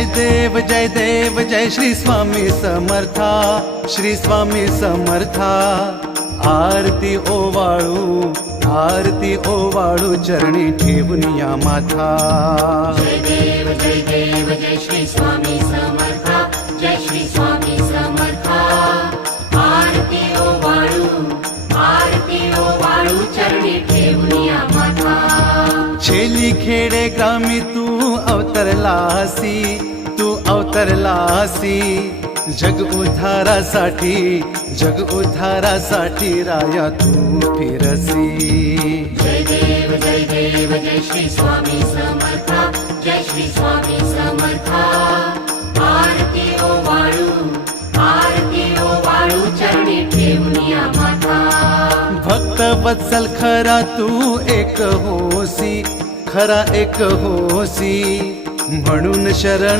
जय देव जय श्री स्वामी समर्था, श्री स्वामी समर्था। आरती ओवाळू चरणी ठेवून या माथा। जय देव जय श्री स्वामी समर्था, जय श्री स्वामी समर्था। आरती ओवाळू चरणी ठेवून या माथा। छेली खेडे ग्रामी तू अवतरलासी, जग उद्धारासाठी राया तू फिरसी। जय देव जय श्री स्वामी समर्था, जय श्री स्वामी समर्था। आरती ओवाळू चरणी ठेवून या माथा। भक्त वत्सल खरा तू एक होसी, म्हणून शरण